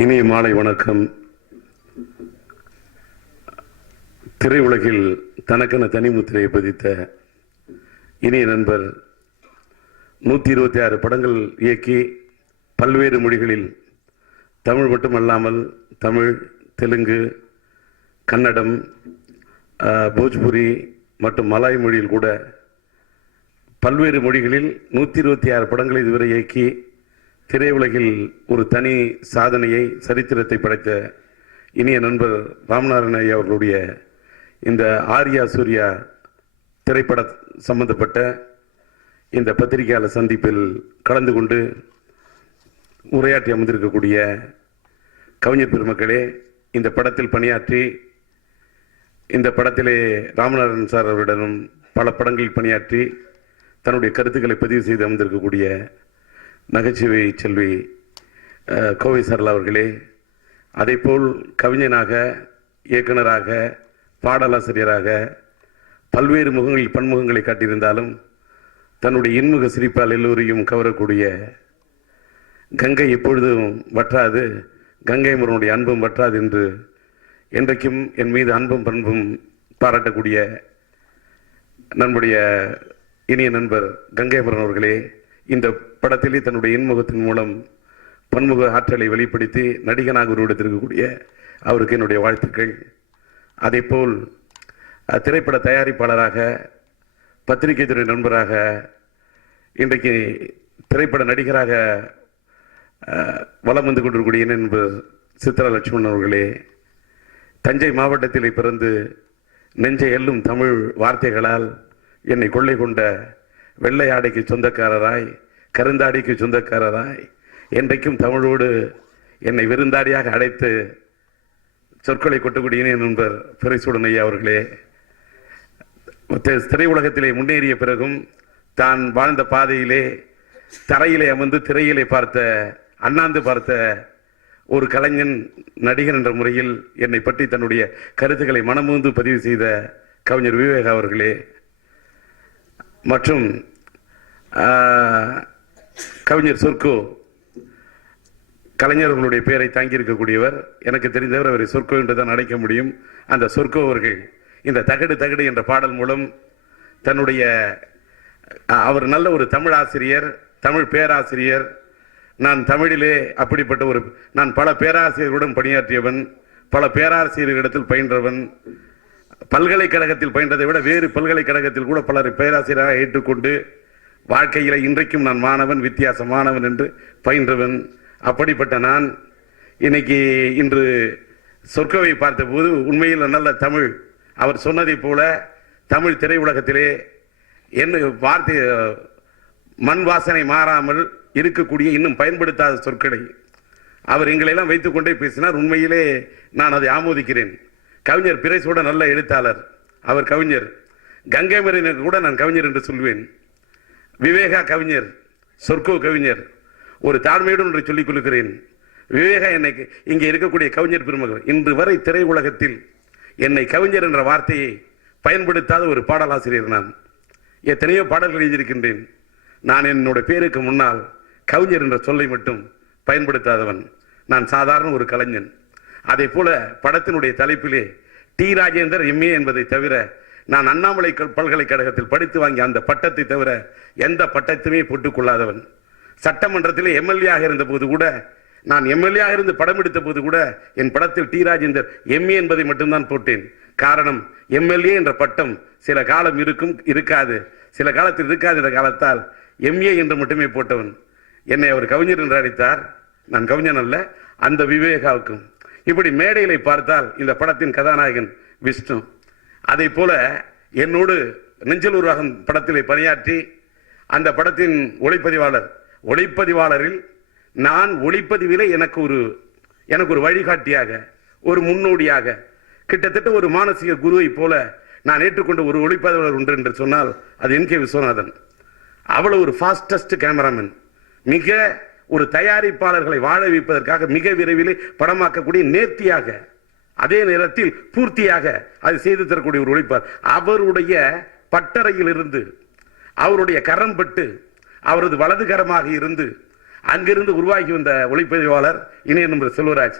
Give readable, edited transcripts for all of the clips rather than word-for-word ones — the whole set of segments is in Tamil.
இனிய மாலை வணக்கம். திரையுலகில் தனக்கென தனிமுத்திரையை பதித்த இனிய நண்பர் 126 படங்கள் இயக்கி பல்வேறு மொழிகளில் தமிழ் மட்டுமல்லாமல் தமிழ், தெலுங்கு, கன்னடம், போஜ்புரி மற்றும் மலாய் மொழியில் கூட பல்வேறு மொழிகளில் 126 படங்களை இதுவரை இயக்கி திரையுலகில் ஒரு தனி சாதனையை, சரித்திரத்தை படைத்த இனிய நண்பர் ராமநாதன் ஐயா அவர்களுடைய இந்த ஆர்யா சூர்யா திரைப்பட சம்பந்தப்பட்ட இந்த பத்திரிகையாளர் சந்திப்பில் கலந்து கொண்டு உரையாற்றி அமர்ந்திருக்கக்கூடிய கவிஞர் பெருமக்களே, இந்த படத்தில் பணியாற்றி இந்த படத்திலே ராமநாதன் சார் அவருடனும் பல படங்களில் பணியாற்றி தன்னுடைய கருத்துக்களை பதிவு செய்து அமர்ந்திருக்கக்கூடிய நகைச்சுவை செல்வி கோவை சரளா அவர்களே, அதேபோல் கவிஞனாக, இயக்குனராக, பாடலாசிரியராக பல்வேறு முகங்களில் பன்முகங்களை காட்டியிருந்தாலும் தன்னுடைய இன்முக சிரிப்பால் எல்லோரையும் கவரக்கூடிய கங்கை எப்பொழுதும் வற்றாது, கங்கை முருகனுடைய அன்பும் வற்றாது என்று என்றைக்கும் என் மீது அன்பும் பண்பும் பாராட்டக்கூடிய நம்முடைய இனிய நண்பர் கங்கை முருகன் அவர்களே, இந்த படத்திலே தன்னுடைய இன்முகத்தின் மூலம் பன்முக ஆற்றலை வெளிப்படுத்தி நடிகனாக உருவெடுத்திருக்கக்கூடிய அவருக்கு என்னுடைய வாழ்த்துக்கள். அதேபோல் திரைப்பட தயாரிப்பாளராக, பத்திரிகை துறை நண்பராக, இன்றைக்கு திரைப்பட நடிகராக வலம் வந்து கொண்டிருக்கக்கூடிய நண்பர் சித்ரா லட்சுமணன் அவர்களே, தஞ்சை மாவட்டத்திலே பிறந்து நெஞ்சை எல்லும் தமிழ் வார்த்தைகளால் என்னை கொள்ளை கொண்ட வெள்ளை ஆடைக்கு சொந்தக்காரராய், கருந்தாடிக்கு சொந்தக்காரராய், என்றைக்கும் தமிழோடு என்னை விருந்தாடியாக அழைத்து சொற்களை கொட்டக்கூடிய நண்பர் பிறைசூடன் ஐயா அவர்களே, திரையுலகத்திலே முன்னேறிய பிறகும் தான் வாழ்ந்த பாதையிலே தரையிலே அமர்ந்து திரையிலே அண்ணாந்து பார்த்த ஒரு கலைஞன், நடிகர் என்ற முறையில் என்னை பற்றி தன்னுடைய கருத்துக்களை மனமுந்து பதிவு செய்த கவிஞர் விவேகா அவர்களே, மற்றும் கவிஞர் சொர்க்கோ, கலைஞர்களுடைய பெயரை தாங்கியிருக்கக்கூடியவர், எனக்கு தெரிந்தவர் அவரை சொர்க்கோ என்று தான் அழைக்க முடியும். அந்த சொர்க்கோ அவர்கள் இந்த தகடு தகடு என்ற பாடல் மூலம் தன்னுடைய அவர் நல்ல ஒரு தமிழ் ஆசிரியர், தமிழ் பேராசிரியர். நான் தமிழிலே அப்படிப்பட்ட நான் பல பேராசிரியர்களுடன் பணியாற்றியவன், பல பேராசிரியர்களிடத்தில் பயின்றவன், பல்கலைக்கழகத்தில் பயின்றதை விட வேறு பல்கலைக்கழகத்தில் கூட பலர் பேராசிரியராக ஏற்றுக்கொண்டு வாழ்க்கையில இன்றைக்கும் நான் மாணவன், வித்தியாசமானவன் என்று பயின்றவன். அப்படிப்பட்ட நான் இன்று சொர்க்கவை பார்த்தபோது உண்மையில் நல்ல தமிழ், அவர் சொன்னதை போல தமிழ் திரையுலகத்திலே என்ன வார்த்தை மண் வாசனை மாறாமல் இருக்கக்கூடிய இன்னும் பயன்படுத்தாத சொற்களை அவர் எங்களெல்லாம் வைத்துக் கொண்டே பேசினார். உண்மையிலே நான் அதை ஆமோதிக்கிறேன். கவிஞர் பிறைசூட நல்ல எழுத்தாளர், அவர் கவிஞர். கங்கை மரியனுக்கு கூட நான் கவிஞர் என்று சொல்வேன். விவேகா கவிஞர், சொர்க்கோ கவிஞர். ஒரு தாழ்மையுடன் ஒன்றை சொல்லிக் கொள்கிறேன். விவேகா என்னை இங்கே இருக்கக்கூடிய கவிஞர் பெருமகள் இன்று வரை திரையுலகத்தில் என்னை கவிஞர் என்ற வார்த்தையை பயன்படுத்தாத ஒரு பாடலாசிரியர். நான் எத்தனையோ பாடல்கள் எழுதியிருக்கின்றேன். நான் என்னுடைய பேருக்கு முன்னால் கவிஞர் என்ற சொல்லை மட்டும் பயன்படுத்தாதவன். நான் சாதாரண ஒரு கலைஞன். அதே போல படத்தினுடைய தலைப்பிலே டி ராஜேந்தர் எம்ஏ என்பதை தவிர நான் அண்ணாமலை பல்கலைக்கழகத்தில் படித்து வாங்கிய அந்த பட்டத்தை தவிர எந்த பட்டத்தையுமே போட்டுக் கொள்ளாதவன். சட்டமன்றத்திலே எம்எல்ஏ இருந்த போது கூட, நான் எம்எல்ஏ இருந்து படம் எடுத்த போது கூட என் படத்தில் டி ராஜேந்தர் எம்ஏ என்பதை மட்டும்தான் போட்டேன். காரணம், எம்எல்ஏ என்ற பட்டம் சில காலம் இருக்கும், இருக்காது, சில காலத்தில் இருக்காது என்ற காலத்தால் எம்ஏ என்று மட்டுமே போட்டவன். என்னை அவர் கவிஞர் என்று அழைத்தார். நான் கவிஞன் அல்ல. அந்த விவேகாவுக்கும் இப்படி மேடைகளை பார்த்தால் இந்த படத்தின் கதாநாயகன் விஷ்ணு. அதே போல என்னோடு நெஞ்சலூர் ராகம் படத்திலே பணியாற்றி அந்த படத்தின் ஒளிப்பதிவாளரில் நான் ஒளிப்பதிவிலே எனக்கு ஒரு வழிகாட்டியாக, ஒரு முன்னோடியாக, கிட்டத்தட்ட ஒரு மானசீக குருவை போல நான் ஏற்றுக்கொண்ட ஒரு ஒளிப்பதிவாளர் உண்டு என்று சொன்னால் அது என் கே விஸ்வநாதன். அவ்வளவு ஒரு ஃபாஸ்டஸ்ட் கேமராமேன், மிக ஒரு தயாரிப்பாளர்களை வாழ வைப்பதற்காக மிக விரைவில் படமாக்கக்கூடிய, நேர்த்தியாக, அதே நேரத்தில் பூர்த்தியாக அது செய்து தரக்கூடிய ஒரு ஒளிப்பார். அவருடைய பட்டறையில் இருந்து, அவருடைய கரம் பட்டு, அவரது வலது கரமாக இருந்து அங்கிருந்து உருவாகி வந்த ஒளிப்பதிவாளர் இணைய நண்பர் செல்வராஜ்,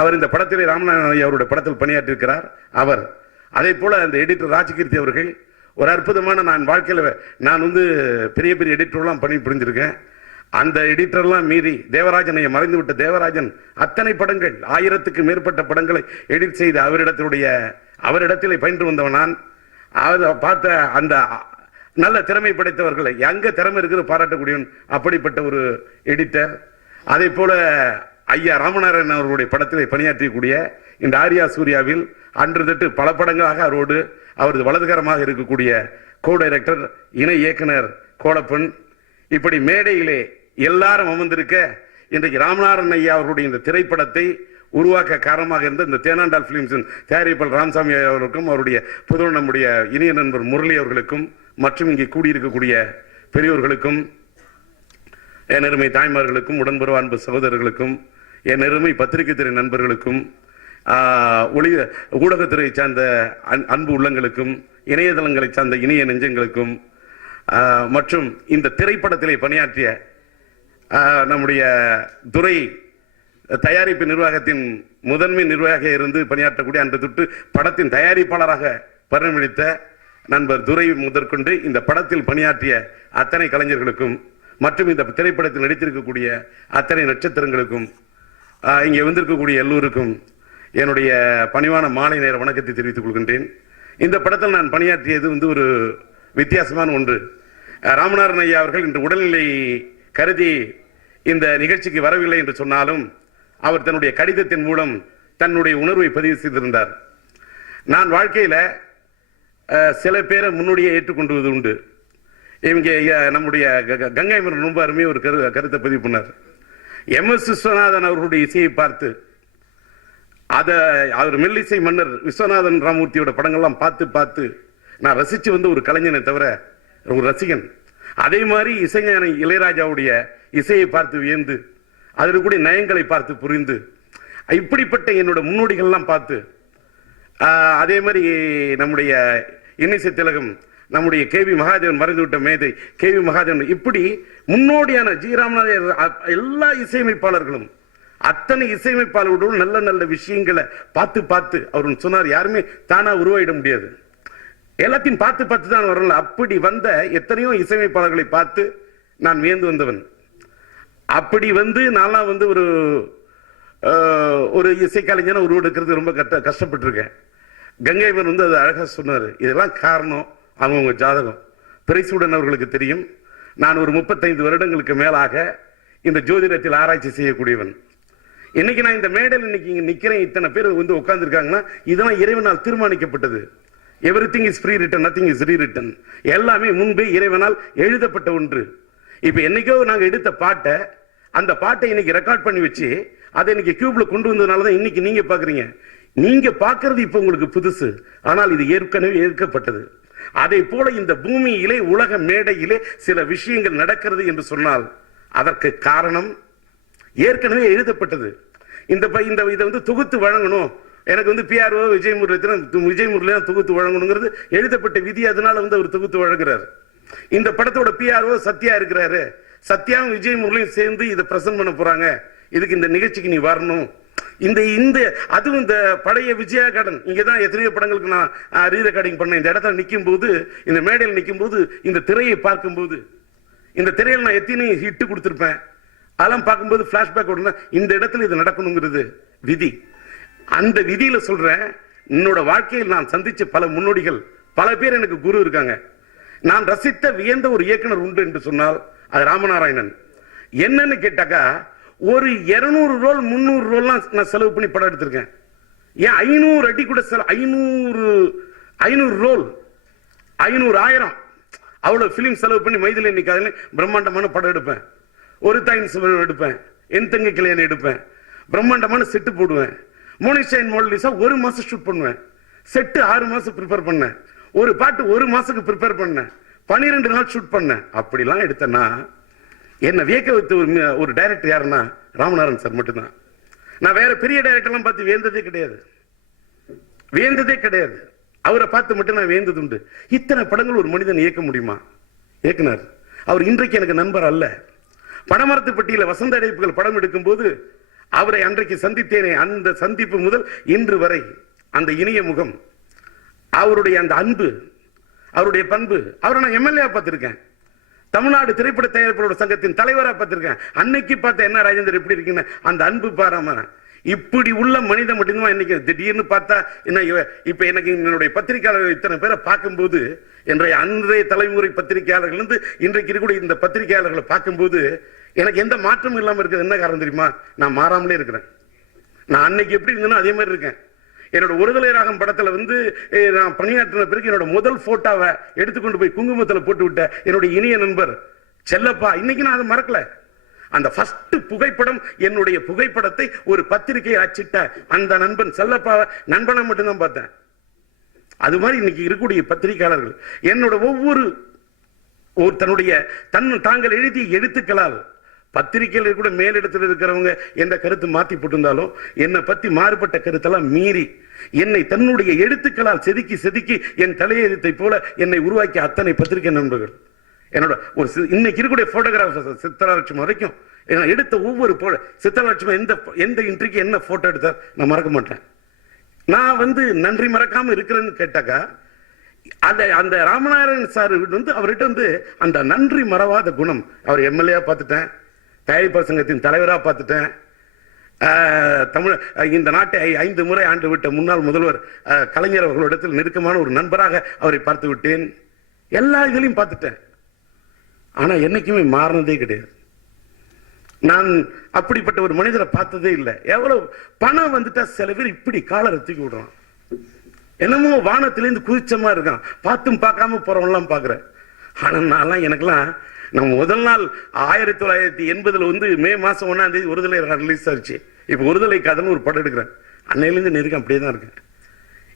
அவர் இந்த படத்திலே ராமநாதன் அவருடைய படத்தில் பணியாற்றியிருக்கிறார். அவர் அதே போல அந்த எடிட்டர் ராஜகீர்த்தி அவர்கள் ஒரு அற்புதமான, நான் வாழ்க்கையில் நான் பெரிய பெரிய எடிட்டர்லாம் பணி புரிஞ்சிருக்கேன். அந்த எடிட்டர்லாம் மீறி தேவராஜனை மறைந்து விட்ட தேவராஜன் அத்தனை படங்கள் 1000க்கு மேற்பட்ட படங்களை எடிட் செய்து அவரிடத்திலே பயின்று வந்தவன் நான். அவர் பார்த்த அந்த நல்ல திறமை படைத்தவர்களை எங்க திறமை இருக்கிற பாராட்டக்கூடியவன், அப்படிப்பட்ட ஒரு எடிட்டர். அதே போல ஐயா ராமநாராயணன் அவர்களுடைய படத்திலே பணியாற்றக்கூடிய இந்த ஆர்யா சூர்யாவில் அன்று தொட்டு பல படங்களாக அவரோடு அவரது வலதுகரமாக இருக்கக்கூடிய கோ டைரக்டர் இணை இயக்குனர் கோலப்பன், இப்படி மேடையிலே எல்லாரும் அமர்ந்திருக்க இன்றைக்கு ராமநாராயணன் ஐயா அவர்களுடைய இந்த திரைப்படத்தை உருவாக்க காரணமாக இருந்த இந்த தேனாண்டால் பிலிம்ஸின் தயாரிப்பாளர் ராமசாமி அவர்களுக்கும் அவருடைய புதுவர் நம்முடைய இனிய நண்பர் முரளி அவர்களுக்கும் மற்றும் இங்கே கூடியிருக்கக்கூடிய பெரியோர்களுக்கும் என் அருமை தாய்மார்களுக்கும் உடன்பருவ அன்பு சகோதரர்களுக்கும் என் அருமை பத்திரிகை துறை நண்பர்களுக்கும் ஊடகத்துறை சார்ந்த அன்பு உள்ளங்களுக்கும் இணையதளங்களை சார்ந்த இணைய நெஞ்சங்களுக்கும் மற்றும் இந்த திரைப்படத்திலே பணியாற்றிய நம்முடைய துறை தயாரிப்பு நிர்வாகத்தின் முதன்மை நிர்வாக இருந்து பணியாற்றக்கூடிய அன்று தொட்டு படத்தின் தயாரிப்பாளராக பரிணமித்த நண்பர் துரை முதற்கொண்டு இந்த படத்தில் பணியாற்றிய அத்தனை கலைஞர்களுக்கும் மற்றும் இந்த திரைப்படத்தில் நடித்திருக்கக்கூடிய அத்தனை நட்சத்திரங்களுக்கும் இங்கே வந்திருக்கக்கூடிய எல்லோருக்கும் என்னுடைய பணிவான மாலை நேர வணக்கத்தை தெரிவித்துக் கொள்கின்றேன். இந்த படத்தில் நான் பணியாற்றியது ஒரு வித்தியாசமான ஒன்று. ராமநாதன் ஐயா அவர்கள் இன்று உடல்நிலை கருதி இந்த நிகழ்ச்சிக்கு வரவில்லை என்று சொன்னாலும் அவர் தன்னுடைய கடிதத்தின் மூலம் தன்னுடைய உணர்வை பதிவு செய்திருந்தார். நான் வாழ்க்கையில் சில பேரை முன்னோடியே ஏற்றுக்கொண்டுவது உண்டு. இவங்க நம்முடைய கங்கை மரன் ரொம்ப அருமையாக ஒரு கருத்தை பதிவு பண்ணார். MS விஸ்வநாதன் அவர்களுடைய இசையை பார்த்து அவர் மெல்லிசை மன்னர் விஸ்வநாதன் ராமூர்த்தியோட படங்கள்லாம் பார்த்து நான் ரசித்து ஒரு கலைஞனை தவிர ஒரு ரசிகன். அதே மாதிரி இசைஞானி இளையராஜாவுடைய இசையை பார்த்து வியந்து அதில் கூட நயங்களை பார்த்து புரிந்து இப்படிப்பட்ட என்னோட முன்னோடிகள்லாம் பார்த்து அதே மாதிரி நம்முடைய இன்னிசை திலகம் நம்முடைய KV மகாதேவன் மறைந்துவிட்ட மேதை KV மகாதேவன், இப்படி முன்னோடியான ஜி ராமநாதன் எல்லா இசையமைப்பாளர்களும் அத்தனை இசையமைப்பாளர்களோடு நல்ல நல்ல விஷயங்களை பார்த்து அவர் சொன்னார், யாருமே தானா உருவாயிட முடியாது, எல்லாத்தையும் பார்த்து தான் வரல. அப்படி வந்த எத்தனையோ இசையமைப்பாளர்களை பார்த்து நான் வியந்து வந்தவன். அப்படி நான்லாம் ஒரு இசைக்கலைஞனை உருவெடுக்கிறது ரொம்ப கஷ்டப்பட்டிருக்கேன். கங்கைவன் அது அழகா சொன்னார். இதெல்லாம் காரணம் அவங்கவுங்க ஜாதகம். பிரைசூடன் அவர்களுக்கு தெரியும். நான் ஒரு 35 வருடங்களுக்கு மேலாக இந்த ஜோதிடத்தில் ஆராய்ச்சி செய்யக்கூடியவன். இன்னைக்கு நான் இந்த மேடையில் இன்னைக்கு நிக்கிறேன், இத்தனை பேர் உட்கார்ந்து இருக்காங்கன்னா இதெல்லாம் இறைவனால் தீர்மானிக்கப்பட்டது. Everything is prewritten, nothing is rewritten. எல்லாமே முன்பே இறைவனால் எழுதப்பட்ட ஒன்று. இப்ப என்னைக்கோ நாங்க எடுத்த பாட்டை, அந்த பாட்டை இன்னைக்கு ரெக்கார்ட் பண்ணி வச்சு அதை இன்னைக்கு கியூப்ல கொண்டு வந்ததுனாலதான் இன்னைக்கு நீங்க பாக்குறீங்க. நீங்க பாக்குறது இப்ப உங்களுக்கு புதுசு, ஆனால் இது ஏற்கனவே ஏற்கப்பட்டது. அதை போல இந்த பூமியிலே உலக மேடையிலே சில விஷயங்கள் நடக்கிறது என்று சொன்னால் அதற்கு காரணம் ஏற்கனவே எழுதப்பட்டது. இதை தொகுத்து வழங்கணும், எனக்கு PRO விஜய் முரளி தொகுத்து வழங்கணுங்கிறது எழுதப்பட்ட விதி. அதனால அவர் தொகுத்து வழங்குறாரு. இந்த படத்தோட PRO சத்யா இருக்கிறாரு. சத்யாவும் விஜய் முரளியும் சேர்ந்து இதை பிரசன்ட் பண்ண போறாங்க, இதுக்கு இந்த நிகழ்ச்சிக்கு நீ வரணும். அதுவும் இந்த பழைய விஜயா கார்டன் இங்கதான் எத்தனையோ படங்களுக்கு நான் ரீ ரெக்கார்டிங் பண்ணேன். இந்த இடத்துல நிற்கும் போது, இந்த மேடையில் நிற்கும் போது, இந்த திரையை பார்க்கும் போது, இந்த திரையில் நான் எத்தனை ஹிட் கொடுத்திருப்பேன். அதெல்லாம் பார்க்கும்போது பிளாஷ்பேக் உடனே இந்த இடத்துல இது நடக்கணுங்கிறது விதி. அந்த விதியில சொல்றேன், என்னோட வாழ்க்கையில் நான் சந்திச்ச பல முன்னோடிகள், பல பேர் எனக்கு குரு இருக்காங்க. நான் ரசித்த வியந்த ஒரு இயக்குனர் உண்டு என்று சொன்னால் அது ராமநாராயணன். என்னன்னு கேட்டாக்கா, ஒரு 200 ரோல் 300 ரோல்லாம் நான் செலவு பண்ணி படம் எடுத்திருக்கேன். ஏன் 500 அடி கூட 500 ரோல் 500,000 அவ்வளவு பிலிம் செலவு பண்ணி மைதில நிக்காத பிரம்மாண்டமான படம் எடுப்பேன். ஒரு தாயின் சிவன் எடுப்பேன், என் தங்கை கல்யாணம் எடுப்பேன், பிரம்மாண்டமான செட்டு போடுவேன். மோனிஷாயின் மோனலிசா 1 மாசம் ஷூட் பண்ணுவேன், செட்டு 6 மாசம் ப்ரிப்பேர் பண்ணேன், ஒரு பாட்டு 1 மாசத்துக்கு ப்ரிப்பேர் பண்ணேன், 12 நாள் ஷூட் பண்ணேன். அப்படிலாம் எடுத்தேன்னா என்ன வியக்க வைத்த ஒரு டைரக்டர் யாருன்னா ராமநாதன் சார் மட்டும்தான். நான் வேற பெரிய டைரக்டர்லாம் பார்த்து வியந்ததே கிடையாது. அவரை பார்த்து மட்டும் நான் வியந்தது உண்டு. இத்தனை படங்கள் ஒரு மனிதன் இயக்க முடியுமா? இயக்குனர் அவர் இன்றைக்கு எனக்கு நண்பர் அல்ல. படமரத்துப்பட்டியில வசந்த அடைப்புகள் படம் எடுக்கும் போது அவரை அன்றைக்கு சந்தித்தேனே, அந்த சந்திப்பு முதல் இன்று வரை அந்த இனிய முகம், அவருடைய அந்த அன்பு, அவருடைய பண்பு. அவரை நான் எம்எல்ஏ பார்த்திருக்கேன், தமிழ்நாடு திரைப்பட தயாரிப்பாளர் சங்கத்தின் தலைவராக பார்த்திருக்கேன். அன்னைக்கு பார்த்த என்ன ராஜேந்தர் எப்படி இருக்கீங்க, அந்த அன்பு பாராம. இப்படி உள்ள மனிதன் மட்டும்தான் இன்னைக்கு திடீர்னு பார்த்தா என்ன. இப்ப எனக்கு என்னுடைய பத்திரிகையாளர்கள் இத்தனை பேரை பார்க்கும்போது, அன்றைய தலைமுறை பத்திரிகையாளர்கள் இருந்து இன்றைக்கு இருக்கக்கூடிய இந்த பத்திரிகையாளர்களை பார்க்கும்போது எனக்கு எந்த மாற்றமும் இல்லாம இருக்குது. என்ன காரணம் தெரியுமா? நான் மாறாமலே இருக்கிறேன். நான் அன்னைக்கு எப்படி இருந்தேனோ அதே மாதிரி இருக்கேன். என்னோட ஒருதலை ராகம் படத்துல நான் பணியாற்றின பிறகு என்னோட முதல் போட்டோவை எடுத்துக்கொண்டு போய் குங்குமத்துல போட்டு விட்ட என்னுடைய இனிய நண்பர் செல்லப்பா, இன்னைக்கு நான் அதை மறக்கல. அந்த ஃபர்ஸ்ட் புகைப்படம், என்னுடைய புகைப்படத்தை ஒரு பத்திரிகை அச்சிட்ட அந்த நண்பன் செல்லப்பாவை நண்பனை மட்டும்தான் பார்த்தேன். அது மாதிரி இன்னைக்கு இருக்கக்கூடிய பத்திரிகையாளர்கள் என்னோட ஒவ்வொரு தன்னுடைய தாங்கள் எழுதிய எழுத்துக்களால் பத்திரிகையில் கூட மேலிடத்தில் இருக்கிறவங்க எந்த கருத்து மாத்தி போட்டிருந்தாலும் என்னை பத்தி மாறுபட்ட கருத்தெல்லாம் மீறி என்னை தன்னுடைய எழுத்துக்களால் செதுக்கி செதுக்கி என் தலையெழுத்தை போல என்னை உருவாக்கிய அத்தனை பத்திரிகை நண்பர்கள். என்னோட ஒரு இன்னைக்கு இருக்கக்கூடிய போட்டோகிராஃபர் சித்தராலட்சுமி வரைக்கும் எடுத்த ஒவ்வொரு சித்தராலட்சுமி எந்த இன்றைக்கு என்ன போட்டோ எடுத்தார் நான் மறக்க மாட்டேன். நான் நன்றி மறக்காம இருக்கிறேன்னு கேட்டாக்கா அந்த ராமநாராயணன் சார் அவர்கிட்ட அந்த நன்றி மறவாத குணம். அவர் எம்எல்ஏ பார்த்துட்டேன், தயாரிப்பாளர் சங்கத்தின் தலைவராக பார்த்துட்டேன், இந்த நாட்டை 5 முறை ஆண்டு விட்ட முன்னாள் முதல்வர் கலைஞர் அவர்களிடத்தில் நெருக்கமான ஒரு நண்பராக அவரை பார்த்து விட்டேன். எல்லா இதுலையும் பார்த்துட்டேன். ஆனா என்னைக்குமே மாறினதே கிடையாது. நான் அப்படிப்பட்ட ஒரு மனிதரை பார்த்ததே இல்லை. எவ்வளவு பணம் வந்துட்டா சில பேர் இப்படி காலரை தூக்கி விடுறான், என்னமோ வானத்திலேருந்து குதிச்சமா இருக்கான், பார்த்தும் பார்க்காம போறவன்லாம் பாக்குறேன். ஆனா நான் எனக்கெல்லாம் நம்ம முதல் நாள் 1980 மே மாசம் 1ஆம் தேதி ஒருதலை ரிலீஸ் ஆச்சு. இப்ப ஒருதலை கதைன்னு ஒரு படம் எடுக்கிறேன். அன்னையிலிருந்து நெருக்கம் அப்படியே தான் இருக்கேன்.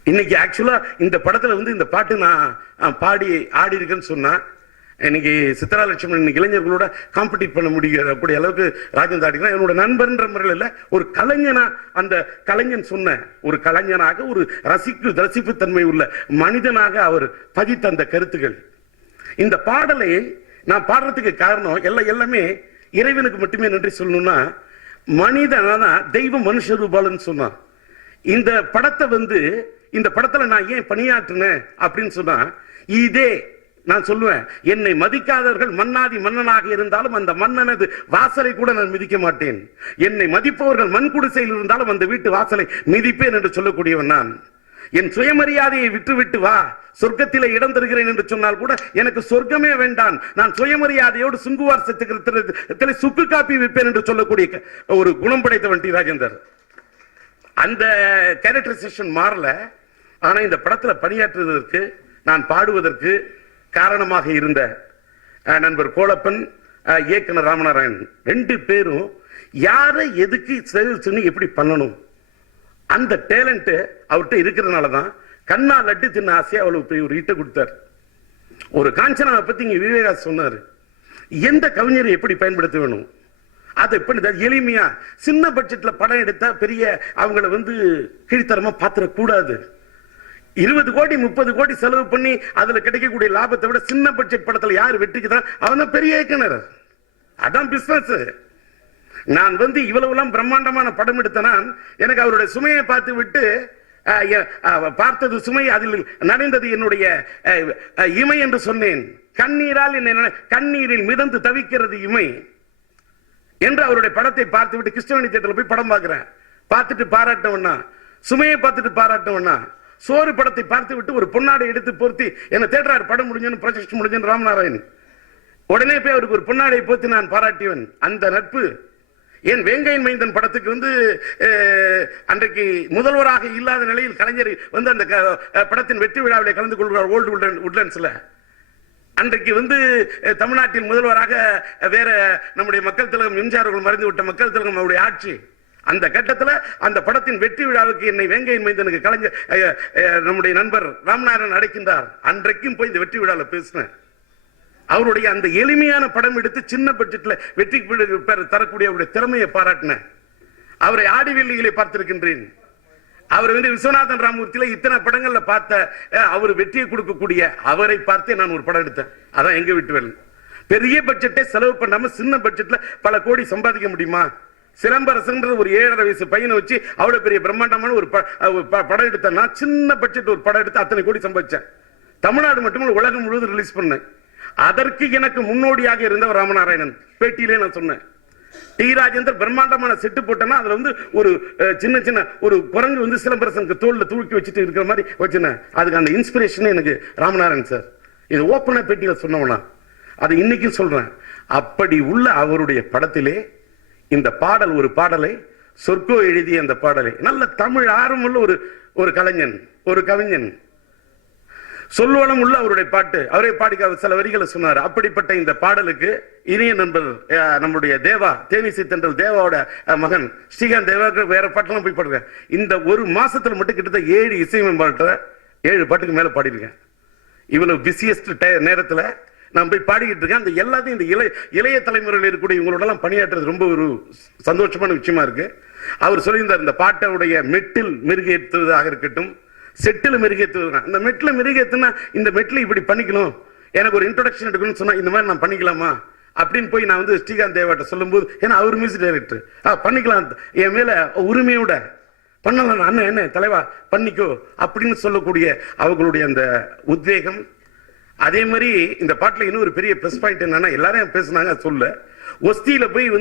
இன்னைக்கு ஆக்சுவலா இந்த படத்துல இந்த பாட்டு நான் பாடி ஆடி இருக்கேன்னு சொன்னா இன்னைக்கு சித்தராலட்சுமி இன்னைக்கு இளைஞர்களோட காம்படிட் பண்ண முடியக்கூடிய அளவுக்கு ராஜேந்திர ஆடினா என்னோட நண்பர்ன்ற முறையில் இல்ல, ஒரு கலைஞனா, அந்த கலைஞன் சொன்ன ஒரு கலைஞனாக, ஒரு ரசிப்பு தன்மை உள்ள மனிதனாக அவர் பதித்த அந்த கருத்துக்கள். இந்த பாடலை நான் பாடுறதுக்கு காரணம் எல்லாமே இறைவனுக்கு மட்டுமே நன்றி சொல்லணும்னா, மனிதனா தெய்வ மனுஷ ரூபாலன்னு சொன்னான். இந்த படத்தை இந்த படத்துல நான் ஏன் பணியாற்றினேன் அப்படின்னு சொன்னா, இதே நான் சொல்லுவேன், என்னை மதிக்காதவர்கள் மன்னாதி மன்னனாக இருந்தாலும் அந்த மன்னனது வாசலை கூட நான் மிதிக்க மாட்டேன். என்னை மதிப்பவர்கள் மண் குடிசையில் இருந்தாலும் அந்த வீட்டு வாசலை மிதிப்பேன் என்று சொல்லக்கூடியவன் நான். என் சுயமரியாதையை விட்டு வா, சொர்க்கத்திலே இடம் தருகிறேன் என்று சொன்னால் கூட எனக்கு சொர்க்கமே வேண்டாம், நான் சுயமரியாதையோடு சுங்குவார் சத்துக்கிறத்திலே சுக்கு காப்பி விற்பேன் என்று சொல்லக்கூடிய ஒரு குணம் படைத்தவன் டி ராஜேந்தர். அந்த கேரக்டரைசேஷன் மாறல. ஆனா இந்த படத்துல பணியாற்றுவதற்கு, நான் பாடுவதற்கு காரணமாக இருந்த நண்பர் கோலப்பன், இயக்குனர் ராமநாராயணன், 2 பேரும் யாரை எதுக்கு சொல்லி எப்படி பண்ணணும் அந்த டேலண்ட் அவர்கிட்ட இருக்கிறதுனாலதான் கண்ணா லட்டு தின்ன ஆசையா அவளுக்கு ஒரு ஈட்ட கொடுத்தார். ஒரு காஞ்சனாவை பத்தி இங்க விவேகா சொன்னாரு, எந்த கவிஞரை எப்படி பயன்படுத்த வேணும், அதை எப்படி எளிமையா சின்ன பட்ஜெட்ல படம் எடுத்தா பெரிய அவங்களை கீழ்த்தரமா பாத்திரக்கூடாது. 20 கோடி 30 கோடி செலவு பண்ணி அதுல கிடைக்கக்கூடிய லாபத்தை விட சின்ன பட்ஜெட் படத்துல யார் வெற்றிக்குதான் அவன் தான் பெரிய இயக்குனர். அதான் பிசினஸ். நான் இவ்வளவு எல்லாம் பிரம்மாண்டமான படம் எடுத்தனா எனக்கு அவருடைய சுமையை பார்த்து விட்டு பார்த்தது சுமை, அதில் நனைந்தது என்னுடைய இமை என்று சொன்னேன். கண்ணீரால் கண்ணீரில் மிதந்து தவிக்கிறது இமை என்று அவருடைய படத்தை பார்த்து விட்டு கிருஷ்ணவேணி தியேட்டர்ல போய் படம் பார்க்கிறேன். பார்த்துட்டு பாராட்டவனா, சுமையை பார்த்துட்டு பாராட்டவனா, சோறு படத்தை பார்த்து விட்டு ஒரு பொன்னாடை எடுத்து பொருத்தி என்ன தேட்டரார் படம் முடிஞ்சு ப்ரொஜெக்ட் முடிஞ்சு ராமநாராயணன் உடனே போய் அவருக்கு ஒரு பொன்னாடை போத்து நான் பாராட்டியவன். அந்த நட்பு என் வேங்கையின் மைந்தன் படத்துக்கு அன்றைக்கு முதல்வராக இல்லாத நிலையில் கலைஞர் அந்த படத்தின் வெற்றி விழாவில் கலந்து கொள்கிறார் ஓல்டு உட்லண்ட்ஸ்ல. அன்றைக்கு தமிழ்நாட்டில் முதல்வராக வேற நம்முடைய மக்கள் திலகம் எம்ஜிஆர் மறைந்து விட்ட மக்கள் திலகம் அவருடைய ஆட்சி. அந்த கட்டத்தில் அந்த படத்தின் வெற்றி விழாவுக்கு என்னை வேங்கையின் மைந்தனுக்கு கலைஞர் நம்முடைய நண்பர் ராமநாராயணன் அழைக்கின்றார். அன்றைக்கும் போய் இந்த வெற்றி விழாவில் பேசினேன். அவருடைய அந்த எளிமையான படம் எடுத்து சின்ன பட்ஜெட்ல வெற்றி தரக்கூடிய அவருடைய திறமையை பாராட்டினேன். அவரை ஆடிவெள்ளிகளை பார்த்திருக்கின்றேன். அவர் விஸ்வநாதன் ராமூர்த்தியில இத்தனை படங்கள்ல பார்த்த அவர் வெற்றியை கொடுக்கக்கூடிய அவரை பார்த்தே நான் ஒரு படம் எடுத்தேன். அதான் எங்க வீட்டு வேலை. பெரிய பட்ஜெட்டை செலவு பண்ணாம சின்ன பட்ஜெட்ல பல கோடி சம்பாதிக்க முடியுமா? சிலம்பரசன் ஒரு 7.5 வயசு பையனை வச்சு அவ்வளவு பெரிய பிரம்மாண்டமான ஒரு படம் எடுத்தேன்னா, சின்ன பட்ஜெட் ஒரு படம் எடுத்து அத்தனை கோடி சம்பாதிச்சேன். தமிழ்நாடு மட்டும் உலகம் முழுவதும் ரிலீஸ் பண்ணேன். அதற்கு எனக்கு முன்னோடியாக இருந்தவர் ராமநாராயணன். பேட்டியிலே நான் சொன்னேன், டி ராஜேந்தர் பிரம்மாண்டமான செட்டு போட்டேன்னா அதுல ஒரு சின்ன சின்ன ஒரு குரங்கு சிலம்பரசனுக்கு தோல்ல தூக்கி வச்சுட்டு இருக்கிற மாதிரி வச்சுனேன். அதுக்கு அந்த இன்ஸ்பிரேஷன் எனக்கு ராமநாராயணன் சார். இது ஓப்பனா பேட்டியில சொன்னவனா, அது இன்னைக்கும் சொல்றேன். அப்படி உள்ள அவருடைய படத்திலே இந்த பாடல், ஒரு பாடலை சொர்க்கோ எழுதிய அந்த பாடலை, நல்ல தமிழ் ஆர்வமுள்ள ஒரு கலைஞன், ஒரு கவிஞன், சொல்வளம் உள்ள அவருடைய பாட்டு, அவரே பாடி சில வரிகளை சொன்னார். அப்படிப்பட்ட இந்த பாடலுக்கு இனிய நண்பர் நம்முடைய தேவா, தேனிசை தென்றல் தேவாவோட மகன் ஸ்ரீகாந்த் தேவா வேற பாட்டெல்லாம் போய் பாடுங்க. இந்த ஒரு மாசத்துல மட்டும் கிட்டத்தட்ட 7 இசையமைப்பாளர்கிட்ட 7 பாட்டுக்கு மேல பாடிருக்கேன். இவ்வளவு பிஸியஸ்ட் நேரத்துல நான் போய் பாடிக்கிட்டு இருக்கேன். அந்த எல்லாத்தையும் இந்த இளைய தலைமுறையில் இருக்கக்கூடிய இவங்களோட எல்லாம் பணியாற்றுறது ரொம்ப ஒரு சந்தோஷமான விஷயமா இருக்கு. அவர் சொல்லியிருந்தார், இந்த பாட்டோடைய மெட்டில் மெருகேற்றுவதாக இருக்கட்டும், செட்டில் மெருகேற்றுவதா, இந்த மெட்டில் மெருகேற்றுனா இந்த மெட்டில் இப்படி பண்ணிக்கணும், எனக்கு ஒரு இன்ட்ரோடக்ஷன் எடுக்கணும்னு சொன்னா இந்த மாதிரி நான் பண்ணிக்கலாமா அப்படின்னு போய் நான் ஸ்ரீகாந்த் தேவாட்ட சொல்லும்போது, ஏன்னா அவர் மியூசிக் டைரக்டர், பண்ணிக்கலாம், என் மேல உரிமையோட பண்ணலாம், அண்ணன் என்ன தலைவா பண்ணிக்கோ அப்படின்னு சொல்லக்கூடிய அவர்களுடைய அந்த உத்வேகம். அதே மாதிரி இந்த பாட்டுல இன்னும் ஒரு பெரிய பிளஸ் பாயிண்ட் என்னன்னா, எல்லாரும் பேசினாங்க சொல்ல, ஒஸ்தியில போய்